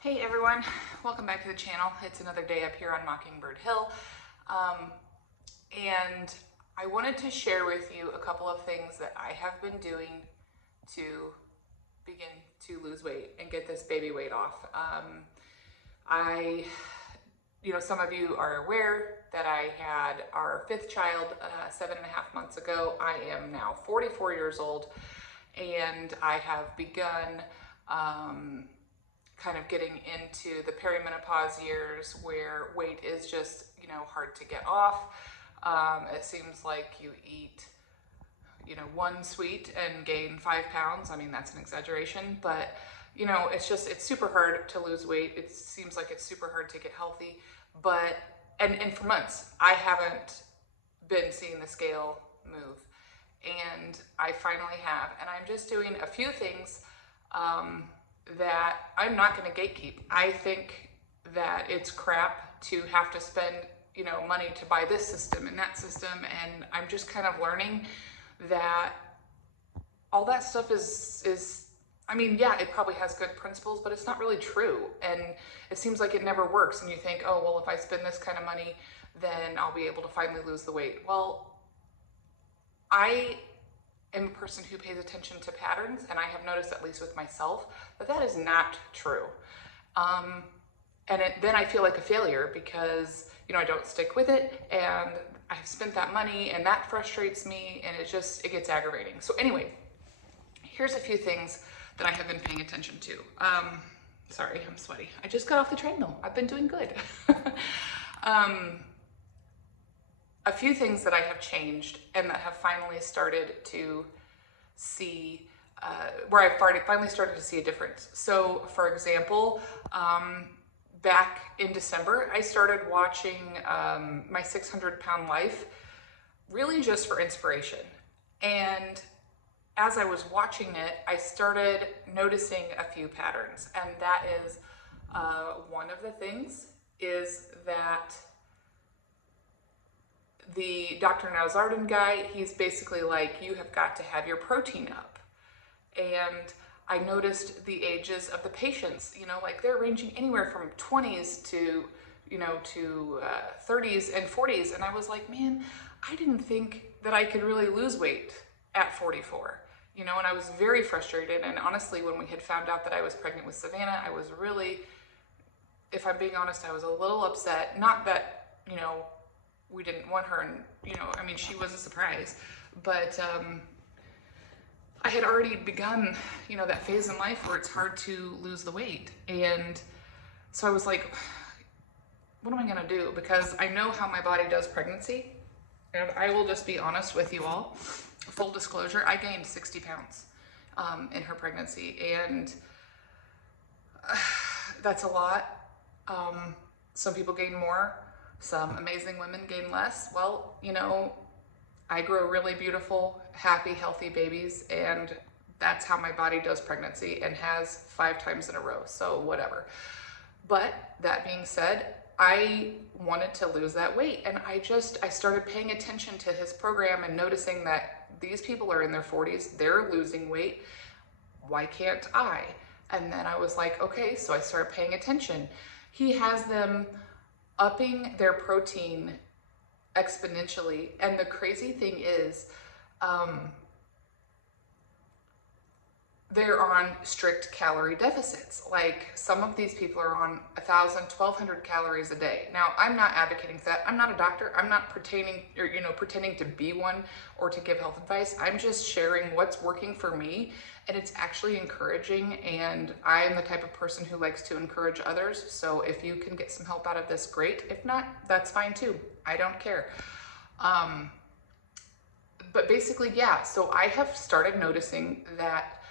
Hey everyone, welcome back to the channel. It's another day up here on Mockingbird Hill. And I wanted to share with you a couple of things that I have been doing to begin to lose weight and get this baby weight off. Some of you are aware that I had our fifth child 7.5 months ago. I am now 44 years old and I have begun kind of getting into the perimenopause years where weight is just, hard to get off. It seems like you eat, one sweet and gain 5 pounds. I mean, that's an exaggeration, but it's super hard to lose weight. It seems like it's super hard to get healthy, but, and for months, I haven't been seeing the scale move, and I finally have, and I'm just doing a few things, that I'm not going to gatekeep. I think that it's crap to have to spend, money to buy this system and that system. And I'm just kind of learning that all that stuff I mean, yeah, it probably has good principles, but it's not really true. And it seems like it never works. And you think, oh, well, if I spend this kind of money, then I'll be able to finally lose the weight. Well, I am a person who pays attention to patterns, and I have noticed, at least with myself, that is not true. Then I feel like a failure because, I don't stick with it, and I've spent that money, and that frustrates me, and it gets aggravating. So anyway, here's a few things that I have been paying attention to. Sorry, I'm sweaty. I just got off the treadmill. I've been doing good. A few things that I have changed and that have finally started to see, where I've finally started to see a difference. So for example, back in December, I started watching My 600 Pound Life, really just for inspiration. And as I was watching it, I started noticing a few patterns. And that is, one of the things is that the Dr. Nowzaradan guy, he's basically like, you have got to have your protein up. And I noticed the ages of the patients, like they're ranging anywhere from 20s to 30s and 40s. And I was like, man, I didn't think that I could really lose weight at 44, and I was very frustrated. And honestly, when we had found out that I was pregnant with Savannah, I was really, if I'm being honest, I was a little upset. Not that, we didn't want her, and she was a surprise, but I had already begun, that phase in life where it's hard to lose the weight. And so I was like, what am I gonna do? Because I know how my body does pregnancy, and I will just be honest with you all. Full disclosure, I gained 60 pounds in her pregnancy, and that's a lot. Some people gain more. Some amazing women gain less. Well, I grow really beautiful, happy, healthy babies, and that's how my body does pregnancy and has 5 times in a row, so whatever. But that being said, I wanted to lose that weight, and I started paying attention to his program and noticing that these people are in their 40s, they're losing weight. Why can't I? And then I was like, okay, so I started paying attention. He has them upping their protein exponentially. And the crazy thing is, they're on strict calorie deficits. Like some of these people are on 1,000, 1,200 calories a day. Now, I'm not advocating for that. I'm not a doctor. I'm not pretending to be one or to give health advice. I'm just sharing what's working for me, and it's actually encouraging. And I am the type of person who likes to encourage others. So if you can get some help out of this, great. If not, that's fine too. I don't care. But basically, yeah. So I have started noticing that,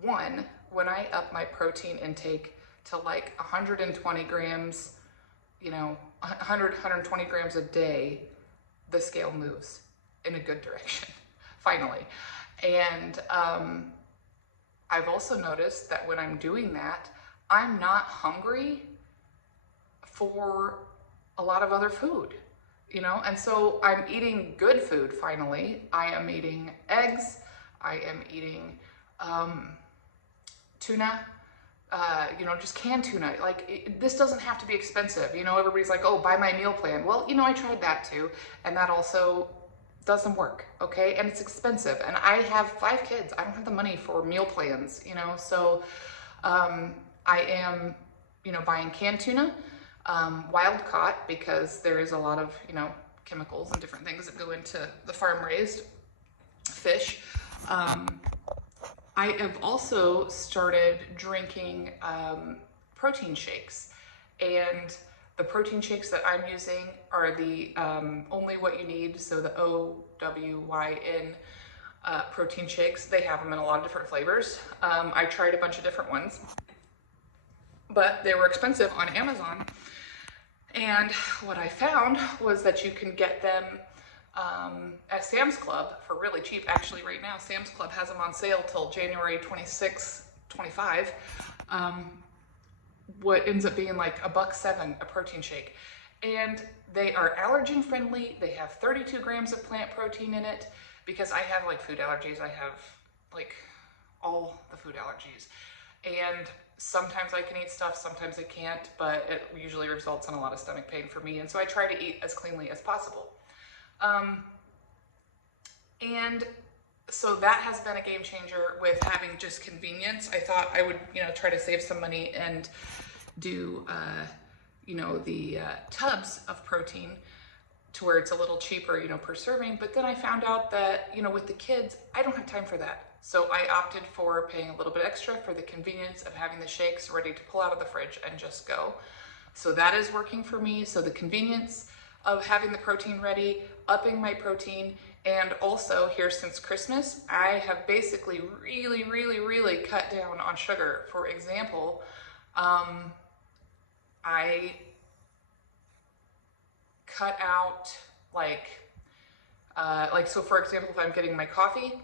one, when I up my protein intake to like 120 grams, 120 grams a day, the scale moves in a good direction, finally. And I've also noticed that when I'm doing that, I'm not hungry for a lot of other food, and so I'm eating good food finally. I am eating eggs, I am eating tuna, just canned tuna. Like, this doesn't have to be expensive. Everybody's like, oh, buy my meal plan. Well, I tried that too, and that also doesn't work, okay? And it's expensive, and I have 5 kids. I don't have the money for meal plans, so I am, buying canned tuna, wild caught, because there is a lot of, chemicals and different things that go into the farm-raised fish. I have also started drinking protein shakes, and the protein shakes that I'm using are the Only What You Need, so the OWYN protein shakes. They have them in a lot of different flavors. I tried a bunch of different ones, but they were expensive on Amazon. And what I found was that you can get them at Sam's Club for really cheap. Actually, right now, Sam's Club has them on sale till January 26, 25. What ends up being like $1.07 a protein shake. And they are allergen friendly. They have 32 grams of plant protein in it, because I have like food allergies. I have like all the food allergies. And sometimes I can eat stuff, sometimes I can't, but it usually results in a lot of stomach pain for me. And so I try to eat as cleanly as possible. And so that has been a game changer with having just convenience. I thought I would, try to save some money and do, the tubs of protein to where it's a little cheaper, per serving. But then I found out that, with the kids, I don't have time for that. So I opted for paying a little bit extra for the convenience of having the shakes ready to pull out of the fridge and just go. So that is working for me. So the convenience of having the protein ready, upping my protein, and also here since Christmas, I have basically really, really, really cut down on sugar. For example, I cut out so for example, if I'm getting my coffee,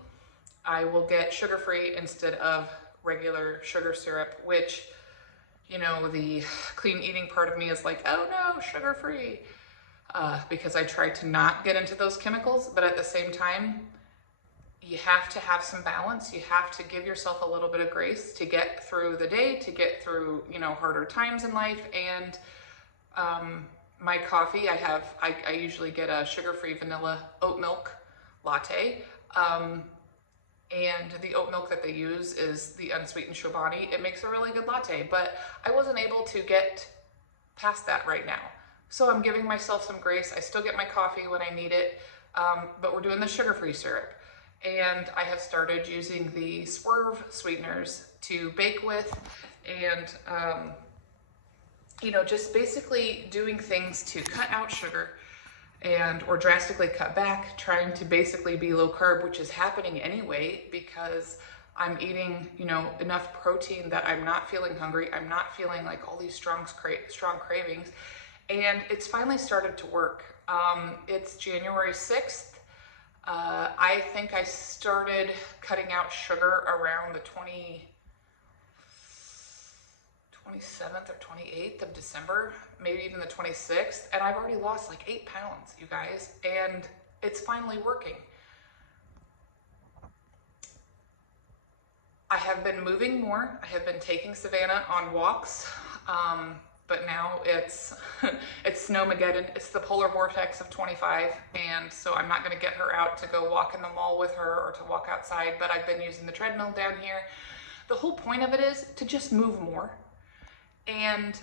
I will get sugar-free instead of regular sugar syrup, which, the clean eating part of me is like, oh no, sugar-free, because I tried to not get into those chemicals, but at the same time, you have to have some balance. You have to give yourself a little bit of grace to get through the day, to get through, harder times in life. And my coffee, I usually get a sugar-free vanilla oat milk latte. And the oat milk that they use is the unsweetened Chobani. It makes a really good latte, but I wasn't able to get past that right now. So I'm giving myself some grace. I still get my coffee when I need it, but we're doing the sugar-free syrup. And I have started using the Swerve sweeteners to bake with, and just basically doing things to cut out sugar or drastically cut back, trying to basically be low carb, which is happening anyway, because I'm eating, enough protein that I'm not feeling hungry. I'm not feeling like all these strong cravings, and it's finally started to work. It's January 6th. I think I started cutting out sugar around the 27th or 28th of December, maybe even the 26th, and I've already lost like 8 pounds, you guys, and it's finally working. I have been moving more. I have been taking Savannah on walks, but now it's Snowmageddon. It's the polar vortex of 25, and so I'm not going to get her out to go walk in the mall with her or to walk outside, but I've been using the treadmill down here. The whole point of it is to just move more. And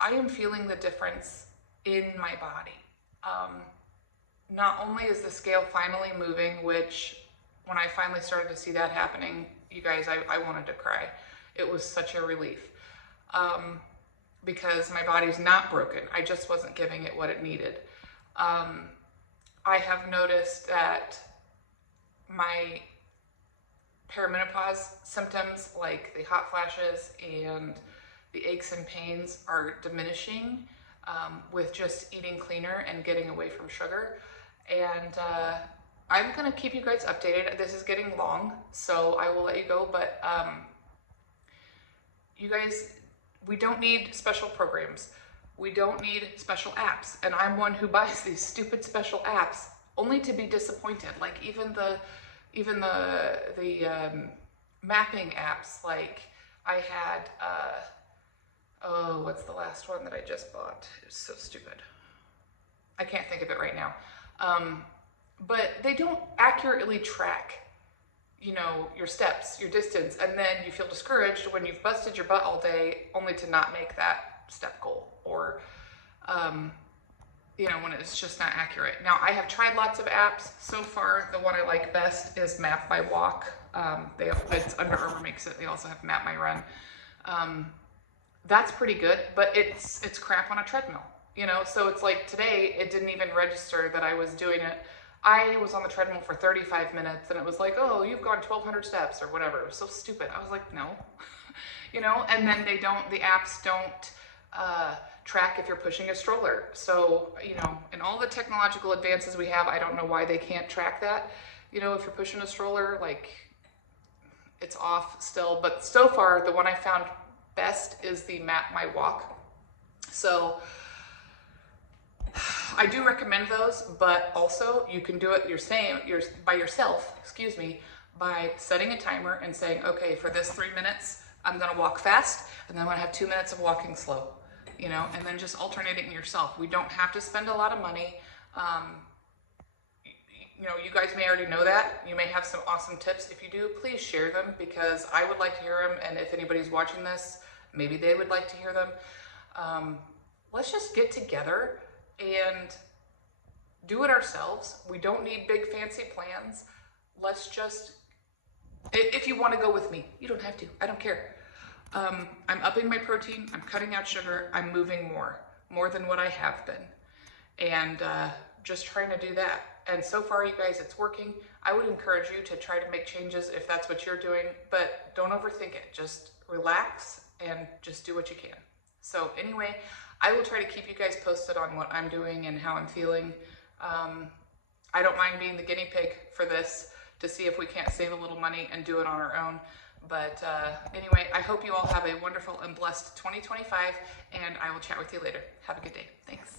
I am feeling the difference in my body. Not only is the scale finally moving, which when I finally started to see that happening, you guys, I wanted to cry. It was such a relief, because my body's not broken. I just wasn't giving it what it needed. I have noticed that my perimenopause symptoms, like the hot flashes and the aches and pains, are diminishing with just eating cleaner and getting away from sugar. And I'm gonna keep you guys updated. This is getting long, so I will let you go, but you guys, we don't need special programs. We don't need special apps. And I'm one who buys these stupid special apps only to be disappointed. Like even the mapping apps, like I had, oh, what's the last one that I just bought? It's so stupid. I can't think of it right now. But they don't accurately track, you know, your steps, your distance, and then you feel discouraged when you've busted your butt all day only to not make that step goal, or, you know, when it's just not accurate. Now, I have tried lots of apps. So far, the one I like best is Map My Walk. It's Under Armour makes it. They also have Map My Run. That's pretty good, but it's crap on a treadmill, you know? So it's like today, it didn't even register that I was doing it. I was on the treadmill for 35 minutes and it was like, oh, you've gone 1,200 steps or whatever. It was so stupid. I was like, no, you know? And then the apps don't track if you're pushing a stroller. So, you know, and all the technological advances we have, I don't know why they can't track that. You know, if you're pushing a stroller, like, it's off still. But so far, the one I found best is the Map My Walk. So I do recommend those, but also you can do it by yourself, by setting a timer and saying, okay, for this 3 minutes, I'm gonna walk fast, and then I'm gonna have 2 minutes of walking slow, you know, and then just alternating yourself. We don't have to spend a lot of money. You know, you guys may already know that. You may have some awesome tips. If you do, please share them, because I would like to hear them, and if anybody's watching this, maybe they would like to hear them. Let's just get together and do it ourselves. We don't need big fancy plans. Let's just, if you want to go with me, you don't have to, I don't care. I'm upping my protein, I'm cutting out sugar, I'm moving more than what I have been. And just trying to do that. And so far, you guys, it's working. I would encourage you to try to make changes if that's what you're doing, but don't overthink it. Just relax and just do what you can. So anyway, I will try to keep you guys posted on what I'm doing and how I'm feeling. I don't mind being the guinea pig for this to see if we can't save a little money and do it on our own. But anyway, I hope you all have a wonderful and blessed 2025, and I will chat with you later. Have a good day. Thanks.